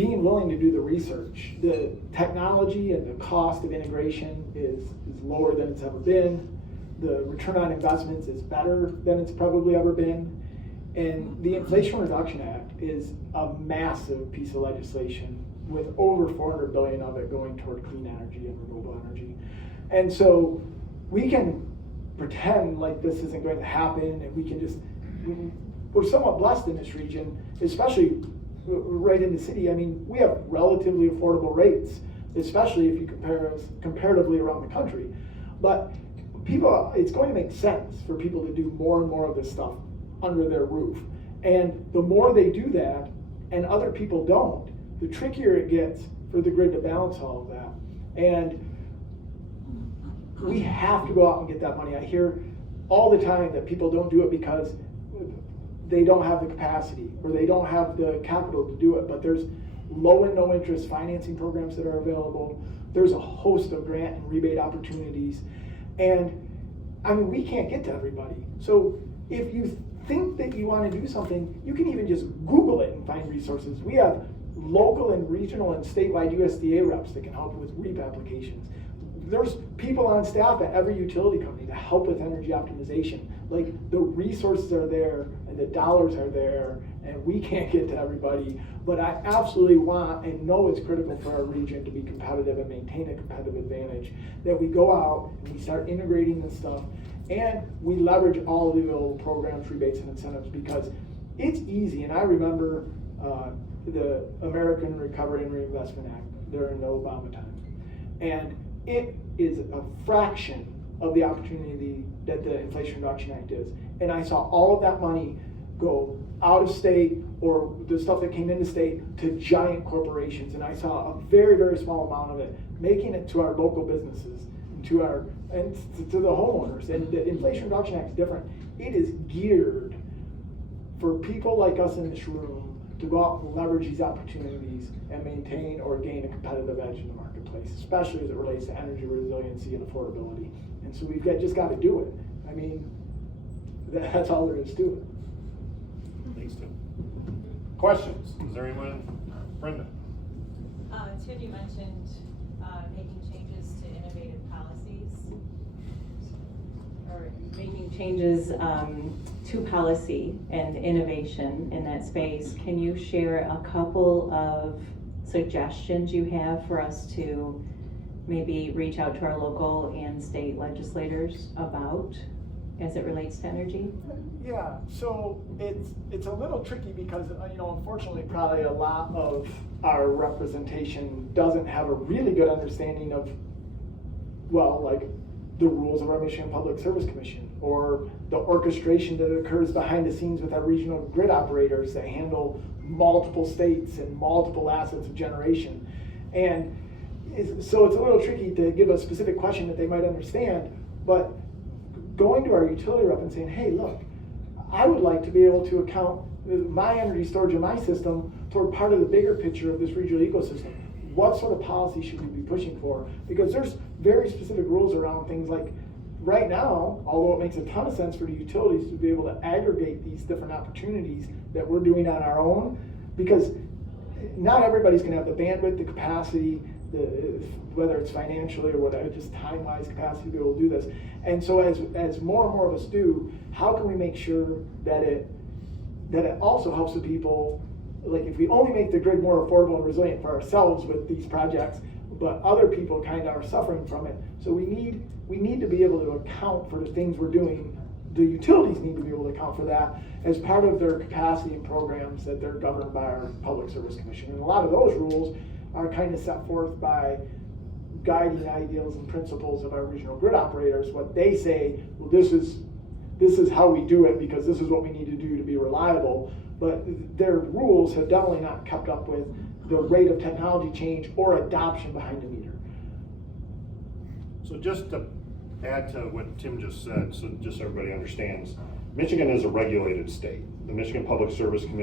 being willing to do the research. The technology and the cost of integration is lower than it's ever been. The return on investments is better than it's probably ever been. And the Inflation Reduction Act is a massive piece of legislation with over $400 billion of it going toward clean energy and renewable energy. And so we can pretend like this isn't going to happen, and we can just, we're somewhat blessed in this region, especially right in the city. I mean, we have relatively affordable rates, especially if you compare us comparatively around the country. But people, it's going to make sense for people to do more and more of this stuff under their roof. And the more they do that, and other people don't, the trickier it gets for the grid to balance all of that. And we have to go out and get that money. I hear all the time that people don't do it because they don't have the capacity or they don't have the capital to do it, but there's low and no interest financing programs that are available. There's a host of grant and rebate opportunities. And I mean, we can't get to everybody. So if you think that you want to do something, you can even just Google it and find resources. We have local and regional and statewide USDA reps that can help with REAP applications. There's people on staff at every utility company to help with energy optimization. Like, the resources are there and the dollars are there, and we can't get to everybody. But I absolutely want and know it's critical for our region to be competitive and maintain a competitive advantage, that we go out and we start integrating this stuff and we leverage all the available programs, rebates, and incentives, because it's easy. And I remember the American Recovery and Reinvestment Act during the Obama time. And it is a fraction of the opportunity that the Inflation Reduction Act is. And I saw all of that money go out of state, or the stuff that came into state, to giant corporations. And I saw a very, very small amount of it making it to our local businesses, to the homeowners. And the Inflation Reduction Act is different. It is geared for people like us in this room to go out and leverage these opportunities and maintain or gain a competitive edge in the marketplace, especially as it relates to energy resiliency and affordability. And so we've just got to do it. I mean, that's all there is to it. Thanks, Tim. Questions? Is there anyone? Brenda? Tim, you mentioned making changes to innovative policies, or making changes to policy and innovation in that space. Can you share a couple of suggestions you have for us to maybe reach out to our local and state legislators about as it relates to energy? Yeah, so it's a little tricky because, unfortunately, probably a lot of our representation doesn't have a really good understanding of, well, like the rules of our Michigan Public Service Commission, or the orchestration that occurs behind the scenes with our regional grid operators that handle multiple states and multiple assets of generation. And so it's a little tricky to give a specific question that they might understand, but going to our utility rep and saying, hey, look, I would like to be able to account my energy storage in my system toward part of the bigger picture of this regional ecosystem. What sort of policy should we be pushing for? Because there's very specific rules around things like, right now, although it makes a ton of sense for the utilities to be able to aggregate these different opportunities that we're doing on our own, because not everybody's going to have the bandwidth, the capacity, whether it's financially or whatever, just time-wise capacity to be able to do this. And so as more and more of us do, how can we make sure that it also helps the people? Like, if we only make the grid more affordable and resilient for ourselves with these projects, but other people kind of are suffering from it. So we need to be able to account for the things we're doing. The utilities need to be able to account for that as part of their capacity and programs that they're governed by our Public Service Commission. And a lot of those rules are kind of set forth by guiding ideals and principles of our regional grid operators. What they say, well, this is how we do it because this is what we need to do to be reliable. But their rules have definitely not kept up with the rate of technology change or adoption behind the meter. So just to add to what Tim just said, so just so everybody understands, Michigan is a regulated state. The Michigan Public Service Commission